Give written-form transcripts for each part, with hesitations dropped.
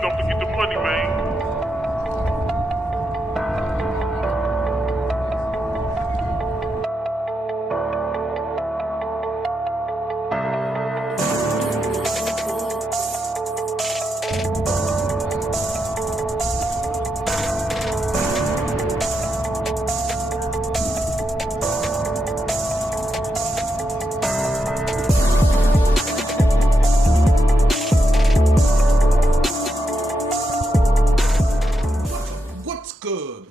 don't forget the money, man.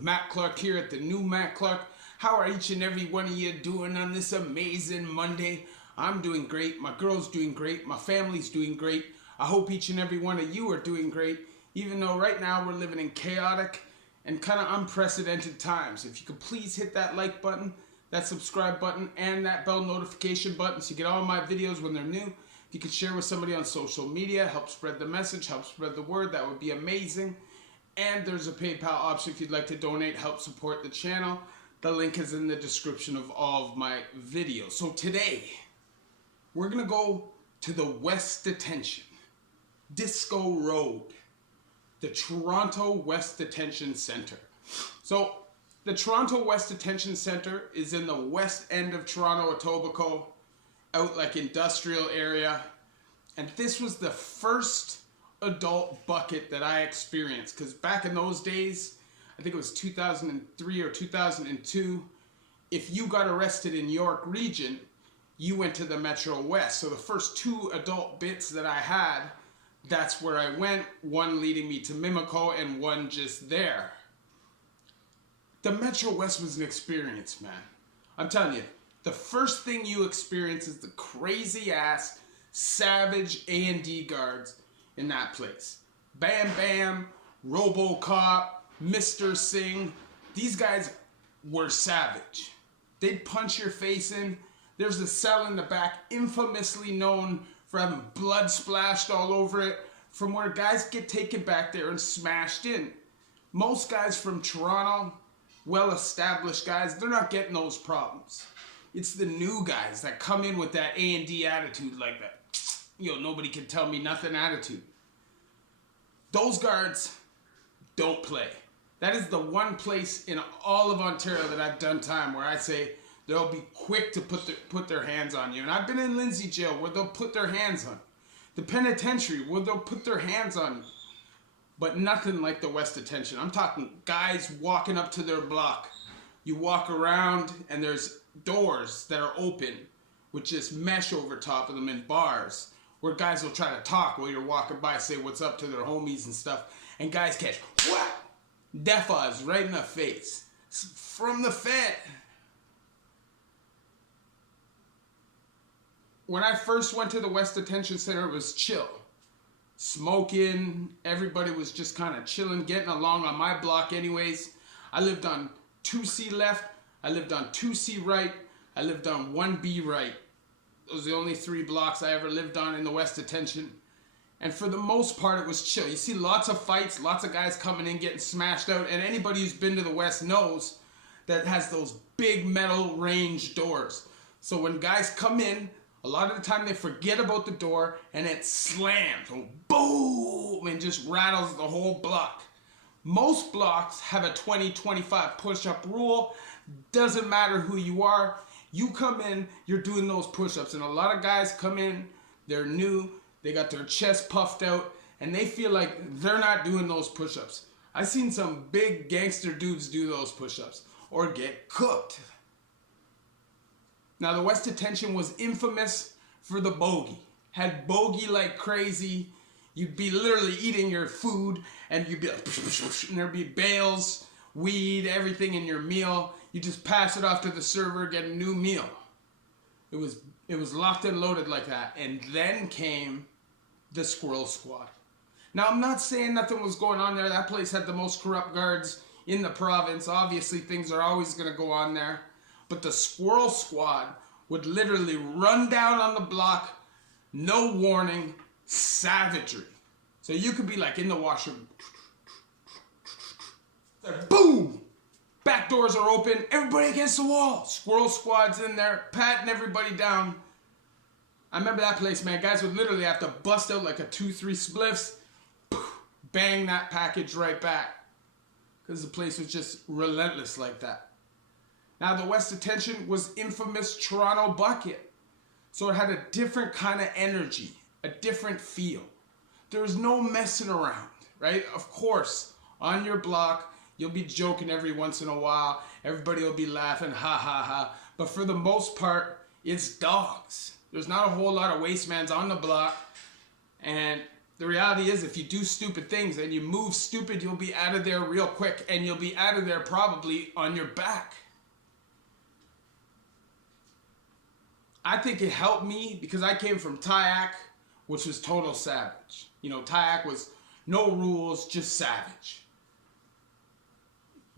Matt Clark here at the new Matt Clark. How are each and every one of you doing on this amazing Monday? I'm doing great. My girl's doing great. My family's doing great. I hope each and every one of you are doing great, even though right now we're living in chaotic and kind of unprecedented times. If you could please hit that like button, that subscribe button, and that bell notification button so you get all my videos when they're new. If you could share with somebody on social media, help spread the message, help spread the word, that would be amazing. And there's a PayPal option if you'd like to donate, help support the channel. The link is in the description of all of my videos. So today, we're going to go to the West Detention, Disco Road, the Toronto West Detention Center. So the Toronto West Detention Center is in the west end of Toronto, Etobicoke, out like industrial area. And this was the first adult bucket that I experienced, because back in those days, I think it was 2003 or 2002, if you got arrested in York region, you went to the Metro West. So the first two adult bits that I had, that's where I went, one leading me to Mimico and one just there. The Metro West was an experience, man. I'm telling you, the first thing you experience is the crazy ass, savage A&D guards in that place. Bam Bam, Robocop, Mr. Singh. These guys were savage. They'd punch your face in. There's a cell in the back infamously known for having blood splashed all over it from where guys get taken back there and smashed in. Most guys from Toronto, well-established guys, they're not getting those problems. It's the new guys that come in with that A&D attitude like that. Yo, nobody can tell me nothing attitude. Those guards don't play. That is the one place in all of Ontario that I've done time where I say they'll be quick to put their hands on you. And I've been in Lindsay jail where they'll put their hands on. The penitentiary where they'll put their hands on you. But nothing like the West Detention. I'm talking guys walking up to their block. You walk around and there's doors that are open with just mesh over top of them in bars, where guys will try to talk while you're walking by, say what's up to their homies and stuff, and guys catch whack, deafas right in the face from the Fed. When I first went to the West Detention Center, it was chill. Smoking, everybody was just kind of chilling, getting along on my block anyways. I lived on 2C left, I lived on 2C right, I lived on 1B right. Those are the only 3 blocks I ever lived on in the West Detention. And for the most part, it was chill. You see lots of fights, lots of guys coming in, getting smashed out. And anybody who's been to the West knows that it has those big metal range doors. So when guys come in, a lot of the time they forget about the door and it slams. So boom! And just rattles the whole block. Most blocks have a 20-25 push-up rule. Doesn't matter who you are. You come in, you're doing those push-ups, and a lot of guys come in, they're new, they got their chest puffed out, and they feel like they're not doing those push-ups. I've seen some big gangster dudes do those push-ups, or get cooked. Now, the West Detention was infamous for the bogey. Had bogey like crazy. You'd be literally eating your food, and you'd be like, and there'd be bales, weed, everything in your meal. You just pass it off to the server, get a new meal. It was locked and loaded like that. And then came the Squirrel Squad. Now, I'm not saying nothing was going on there. That place had the most corrupt guards in the province. Obviously, things are always going to go on there. But the Squirrel Squad would literally run down on the block, no warning, savagery. So you could be like in the washroom. Boom! Back doors are open, everybody against the wall. Squirrel Squad's in there, patting everybody down. I remember that place, man. Guys would literally have to bust out like a 2-3 spliffs, bang that package right back. Because the place was just relentless like that. Now, the West Detention was infamous Toronto bucket. So it had a different kind of energy, a different feel. There was no messing around, right? Of course, on your block, you'll be joking every once in a while. Everybody will be laughing, ha ha ha. But for the most part, it's dogs. There's not a whole lot of wastemans on the block. And the reality is, if you do stupid things and you move stupid, you'll be out of there real quick. And you'll be out of there probably on your back. I think it helped me because I came from Tyack, which was total savage. You know, Tyack was no rules, just savage.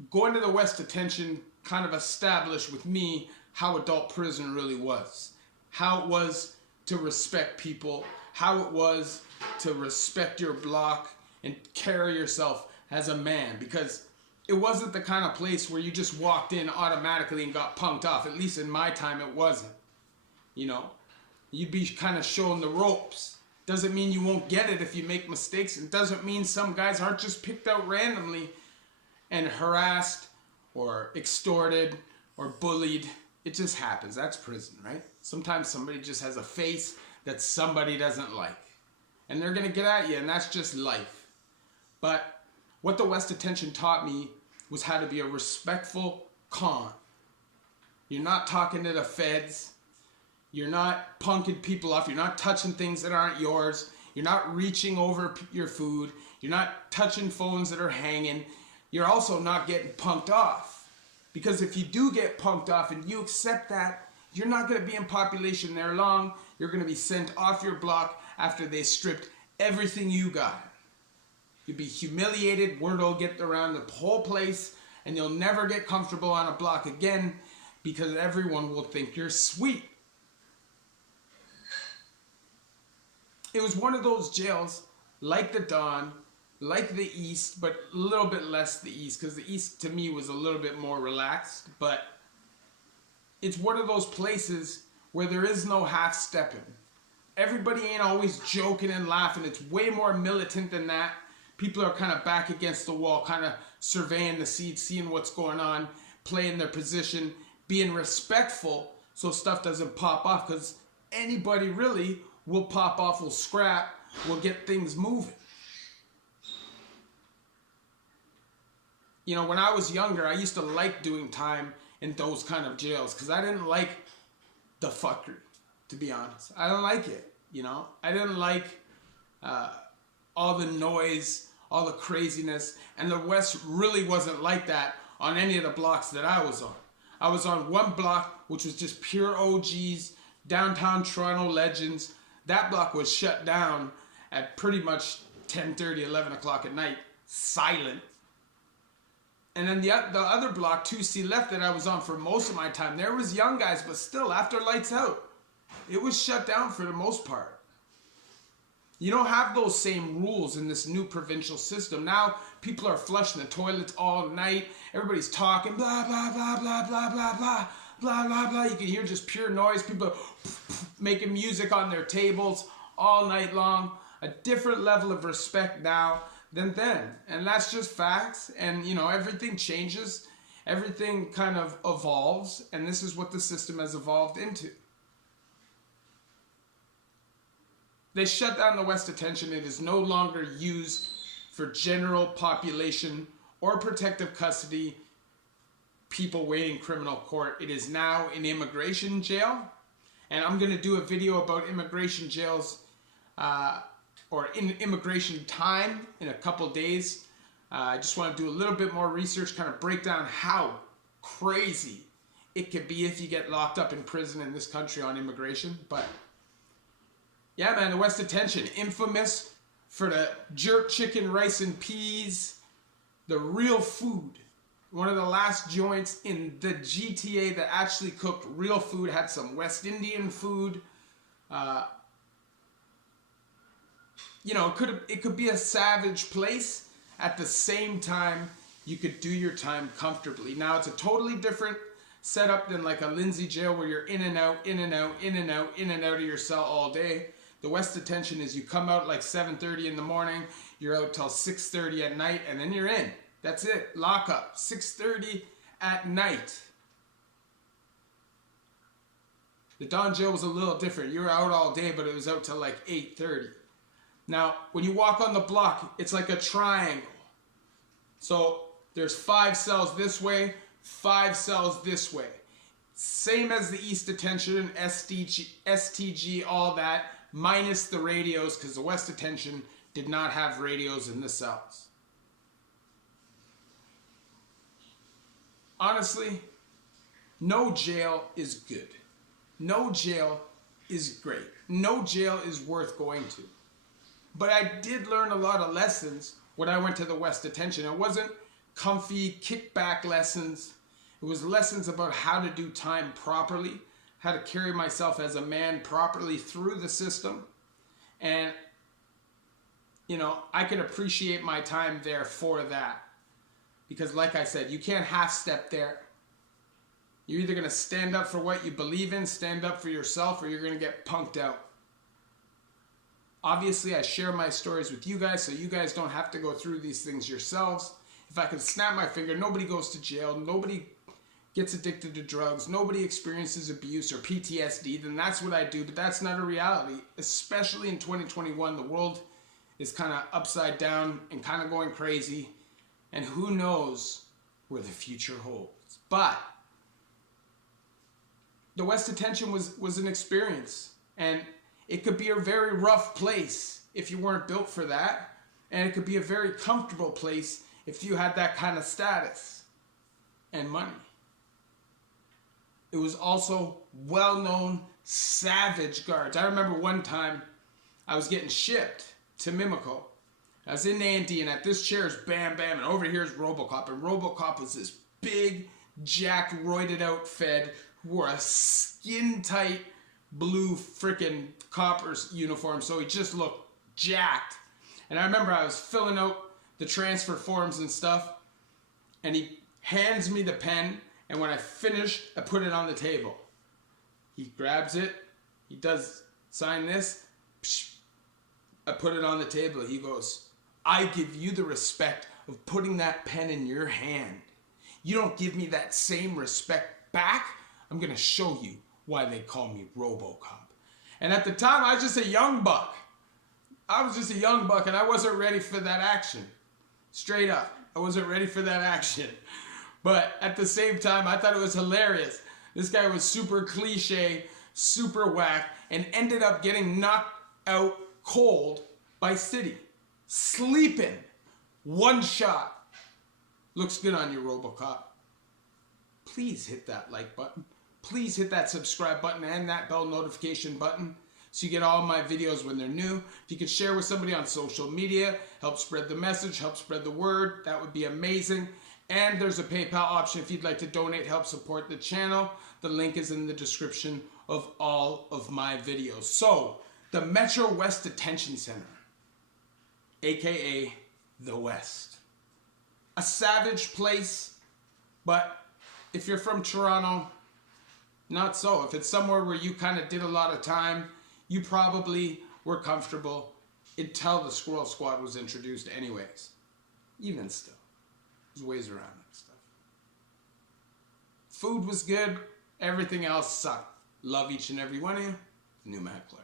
Going to the West Detention kind of established with me how adult prison really was. How it was to respect people, how it was to respect your block and carry yourself as a man. Because it wasn't the kind of place where you just walked in automatically and got punked off. At least in my time, it wasn't. You know, you'd be kind of shown the ropes. Doesn't mean you won't get it if you make mistakes. It doesn't mean some guys aren't just picked out randomly and harassed or extorted or bullied. It just happens. That's prison, right? Sometimes somebody just has a face that somebody doesn't like. And they're going to get at you, and that's just life. But what the West Detention taught me was how to be a respectful con. You're not talking to the feds. You're not punking people off. You're not touching things that aren't yours. You're not reaching over your food. You're not touching phones that are hanging. You're also not getting punked off. Because if you do get punked off and you accept that, you're not going to be in population there long. You're going to be sent off your block after they stripped everything you got. You'll be humiliated. Word will get around the whole place. And you'll never get comfortable on a block again because everyone will think you're sweet. It was one of those jails, like the Don, like the East, but a little bit less the East, because the East to me was a little bit more relaxed. But it's one of those places where there is no half-stepping. Everybody ain't always joking and laughing. It's way more militant than that. People are kind of back against the wall, kind of surveying the seat, seeing what's going on, playing their position, being respectful so stuff doesn't pop off, because anybody really will pop off, will scrap, will get things moving. You know, when I was younger, I used to like doing time in those kind of jails because I didn't like the fuckery, to be honest. I don't like it, you know. I didn't like all the noise, all the craziness, and the West really wasn't like that on any of the blocks that I was on. I was on one block, which was just pure OGs, downtown Toronto legends. That block was shut down at pretty much 10:30, 11 o'clock at night, silent. And then the other block, 2C left, that I was on for most of my time, there was young guys, but still, after lights out, it was shut down for the most part. You don't have those same rules in this new provincial system. Now, people are flushing the toilets all night. Everybody's talking, blah, blah, blah, blah, blah, blah, blah, blah, blah, blah. You can hear just pure noise. People are making music on their tables all night long. A different level of respect now than then. And that's just facts. And, you know, everything changes. Everything kind of evolves. And this is what the system has evolved into. They shut down the West Detention. It is no longer used for general population or protective custody, people waiting criminal court. It is now an immigration jail. And I'm going to do a video about immigration jails or in immigration time in a couple days. I just want to do a little bit more research, kind of break down how crazy it could be if you get locked up in prison in this country on immigration. But yeah, man, the West Detention, infamous for the jerk chicken, rice and peas, the real food. One of the last joints in the GTA that actually cooked real food, had some West Indian food. You know, it could be a savage place. At the same time, you could do your time comfortably. Now, it's a totally different setup than like a Lindsay jail where you're in and out, in and out, in and out, in and out of your cell all day. The West Detention is you come out like 7:30 in the morning, you're out till 6:30 at night, and then you're in. That's it. Lockup. 6:30 at night. The Don Jail was a little different. You were out all day, but it was out till like 8:30. Now, when you walk on the block, it's like a triangle. So there's 5 cells this way, 5 cells this way. Same as the East Detention, STG, all that, minus the radios, because the West Detention did not have radios in the cells. Honestly, no jail is good. No jail is great. No jail is worth going to. But I did learn a lot of lessons when I went to the West Detention. It wasn't comfy kickback lessons. It was lessons about how to do time properly, how to carry myself as a man properly through the system. And, you know, I can appreciate my time there for that. Because like I said, you can't half-step there. You're either going to stand up for what you believe in, stand up for yourself, or you're going to get punked out. Obviously, I share my stories with you guys so you guys don't have to go through these things yourselves. If I could snap my finger, nobody goes to jail, nobody gets addicted to drugs, nobody experiences abuse or PTSD, then that's what I do. But that's not a reality, especially in 2021. The world is kind of upside down and kind of going crazy, and who knows where the future holds. But the West Detention was an experience, and it could be a very rough place if you weren't built for that, and it could be a very comfortable place if you had that kind of status and money. It was also well-known savage guards. I remember one time I was getting shipped to Mimico. I was in A&D, and at this chair is Bam Bam, and over here is Robocop. And Robocop was this big, jacked, roided out Fed who wore a skin-tight blue frickin' coppers uniform, so he just looked jacked. And I remember I was filling out the transfer forms and stuff, and he hands me the pen, and when I finished, I put it on the table. He grabs it, he does sign this, psh, I put it on the table. He goes, I give you the respect of putting that pen in your hand. You don't give me that same respect back, I'm gonna show you why they call me Robocop. And at the time, I was just a young buck. I was just a young buck, and I wasn't ready for that action. Straight up, I wasn't ready for that action. But at the same time, I thought it was hilarious. This guy was super cliche, super whack, and ended up getting knocked out cold by City. Sleeping. One shot. Looks good on you, Robocop. Please hit that like button. Please hit that subscribe button and that bell notification button so you get all my videos when they're new. If you could share with somebody on social media, help spread the message, help spread the word, that would be amazing. And there's a PayPal option if you'd like to donate, help support the channel. The link is in the description of all of my videos. So, the Metro West Detention Center, aka the West. A savage place, but if you're from Toronto, not so. If it's somewhere where you kind of did a lot of time, you probably were comfortable until the Squirrel Squad was introduced anyways. Even still. There's ways around that stuff. Food was good. Everything else sucked. Love each and every one of you. New Matt Clark.